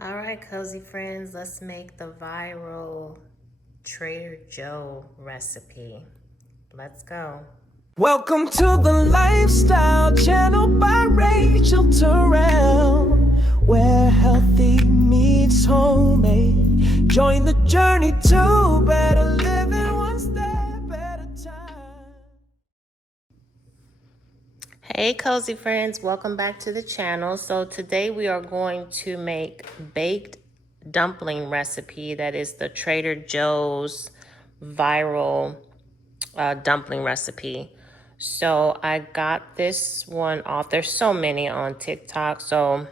All right, cozy friends, let's make the viral Trader Joe recipe. Let's go. Welcome to the Lifestyle Channel by Rachel Terrell, where healthy meets homemade. Join the journey to better living one step at a time. Hey, cozy friends, welcome back to the channel. So today we are going to make baked dumpling recipe. That is the Trader Joe's viral dumpling recipe. So I got this one off. There's so many on TikTok, so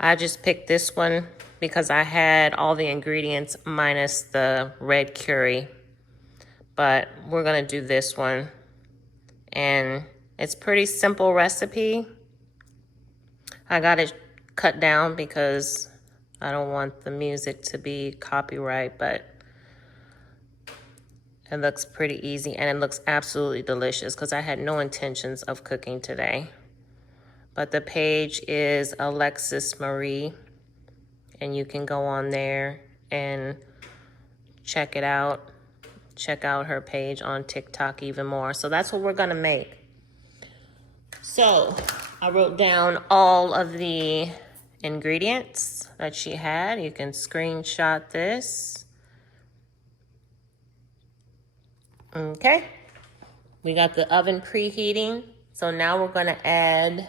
I just picked this one because I had all the ingredients minus the red curry. But we're gonna do this one, and it's pretty simple recipe. I got it cut down because I don't want the music to be copyright, but it looks pretty easy and it looks absolutely delicious because I had no intentions of cooking today. But the page is Alexis Marie, and you can go on there and check it out. Check out her page on TikTok even more. So that's what we're gonna make. So I wrote down all of the ingredients that she had. You can screenshot this. Okay. We got the oven preheating. So now we're gonna add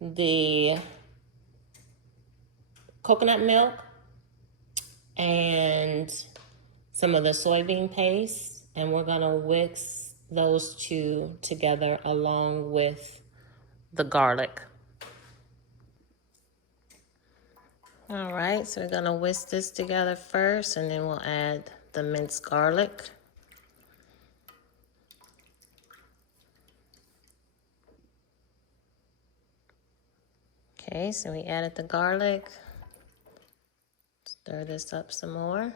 the coconut milk and some of the soybean paste, and we're gonna whisk those two together along with the garlic. All right, so we're gonna whisk this together first, and then we'll add the minced garlic. Okay, so we added the garlic. Stir this up some more.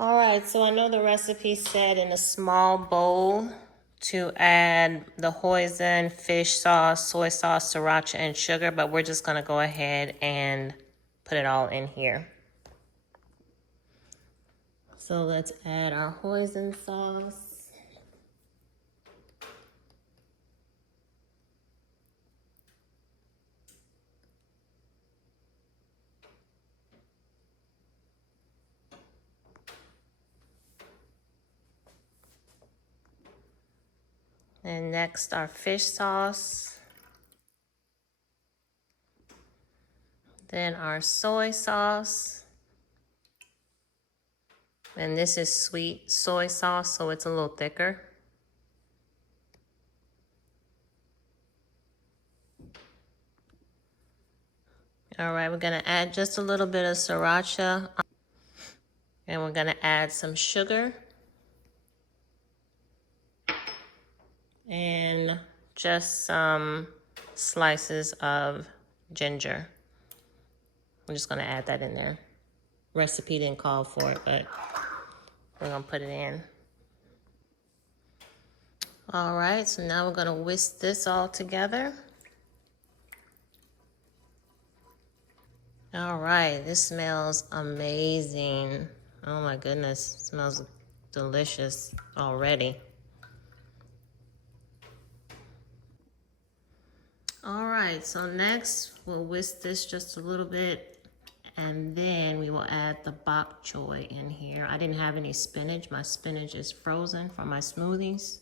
All right, so I know the recipe said in a small bowl to add the hoisin, fish sauce, soy sauce, sriracha, and sugar, but we're just gonna go ahead and put it all in here. So let's add our hoisin sauce. And next, our fish sauce. Then our soy sauce. And this is sweet soy sauce, so it's a little thicker. All right, we're gonna add just a little bit of sriracha. And we're gonna add some sugar. And just some slices of ginger. I'm just gonna add that in there. Recipe didn't call for it, but we're gonna put it in. All right, so now we're gonna whisk this all together. All right, this smells amazing. Oh my goodness, it smells delicious already. All right, so next we'll whisk this just a little bit, and then we will add the bok choy in here. I didn't have any spinach. My spinach is frozen for my smoothies.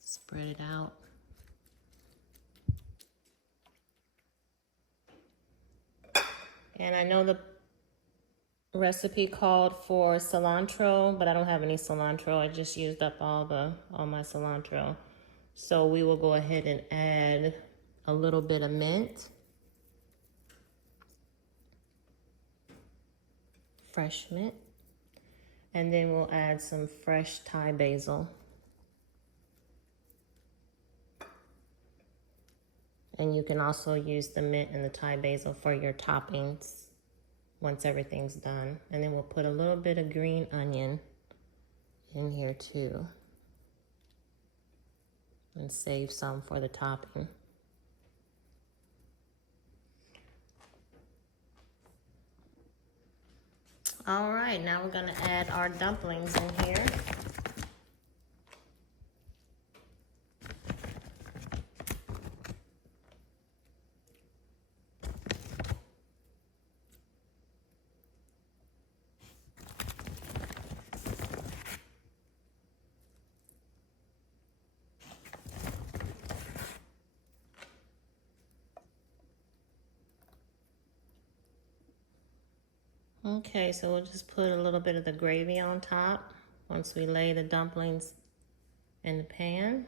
Spread it out. And I know the recipe called for cilantro, but I don't have any cilantro. I just used up all my cilantro. So we will go ahead and add a little bit of mint. Fresh mint. And then we'll add some fresh Thai basil. And you can also use the mint and the Thai basil for your toppings once everything's done. And then we'll put a little bit of green onion in here too. And save some for the topping. All right, now we're gonna add our dumplings in here. Okay, so we'll just put a little bit of the gravy on top once we lay the dumplings in the pan.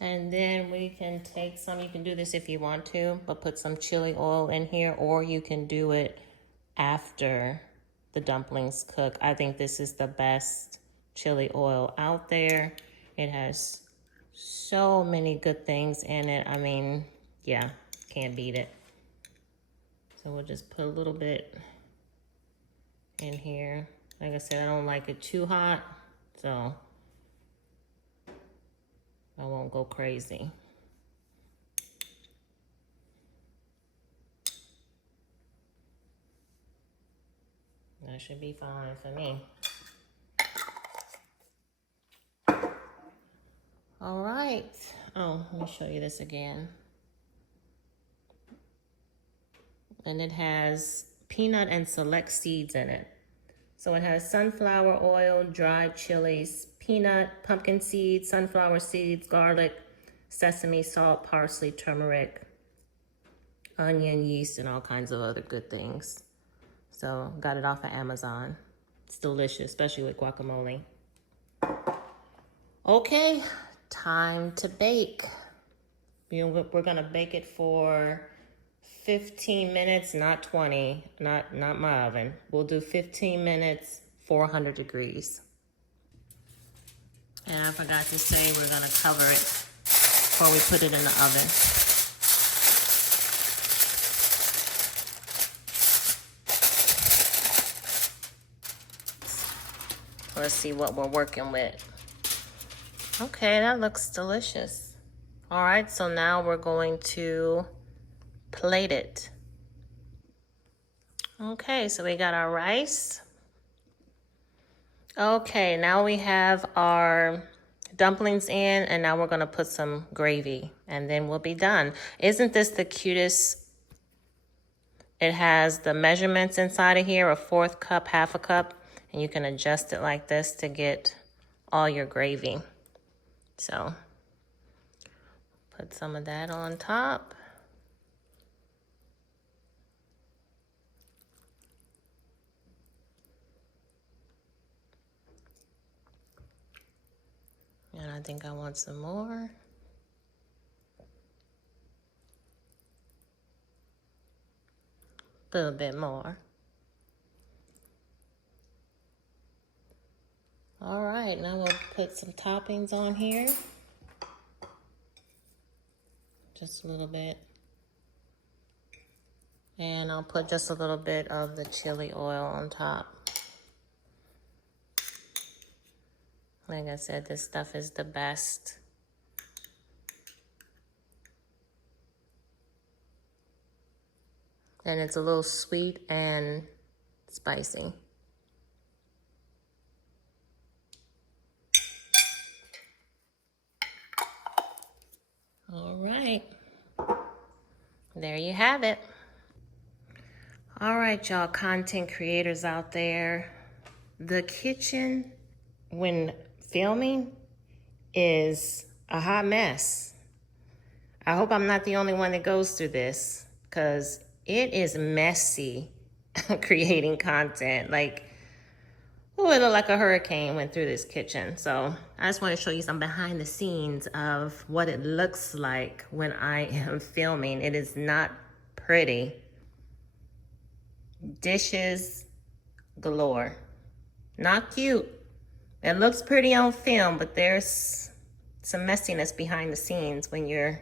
And then we can take some, you can do this if you want to, but put some chili oil in here, or you can do it after the dumplings cook. I think this is the best chili oil out there. It has so many good things in it. I mean, yeah, can't beat it. So we'll just put a little bit in here. Like I said, I don't like it too hot, so I won't go crazy. That should be fine for me. All right. Oh, let me show you this again. And it has peanut and select seeds in it. So it has sunflower oil, dried chilies, peanut, pumpkin seeds, sunflower seeds, garlic, sesame, salt, parsley, turmeric, onion, yeast, and all kinds of other good things. So got it off of Amazon. It's delicious, especially with guacamole. Okay, time to bake. We're gonna bake it for 15 minutes, not 20, not my oven. We'll do 15 minutes, 400 degrees. And I forgot to say we're gonna cover it before we put it in the oven. Let's see what we're working with. Okay, that looks delicious. All right, so now we're going to plate it. Okay, so we got our rice. Okay, now we have our dumplings in, and now we're gonna put some gravy, and then we'll be done. Isn't this the cutest? It has the measurements inside of here, a 1/4 cup, 1/2 cup, and you can adjust it like this to get all your gravy. So, put some of that on top. And I think I want some more. A little bit more. All right, now we'll put some toppings on here. Just a little bit. And I'll put just a little bit of the chili oil on top. Like I said, this stuff is the best. And it's a little sweet and spicy. All right, there you have it. All right, y'all content creators out there, the kitchen when filming is a hot mess. I hope I'm not the only one that goes through this, because it is messy creating content. Like, oh, it looked like a hurricane went through this kitchen. So I just want to show you some behind the scenes of what it looks like when I am filming. It is not pretty. Dishes galore. Not cute. It looks pretty on film, but there's some messiness behind the scenes when you're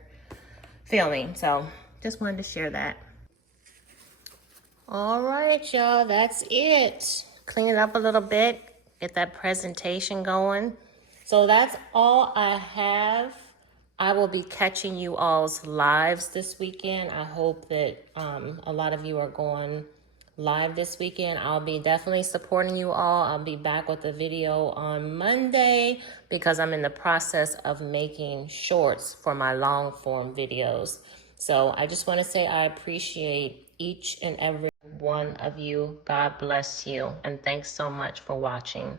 filming. So just wanted to share that. All right, y'all, that's it. Clean it up a little bit, get that presentation going. So that's all I have. I will be catching you all's lives this weekend. I hope that a lot of you are going live this weekend. I'll be definitely supporting you all. I'll be back with a video on Monday because I'm in the process of making shorts for my long form videos. So I just want to say I appreciate each and every one of you. God bless you. And thanks so much for watching.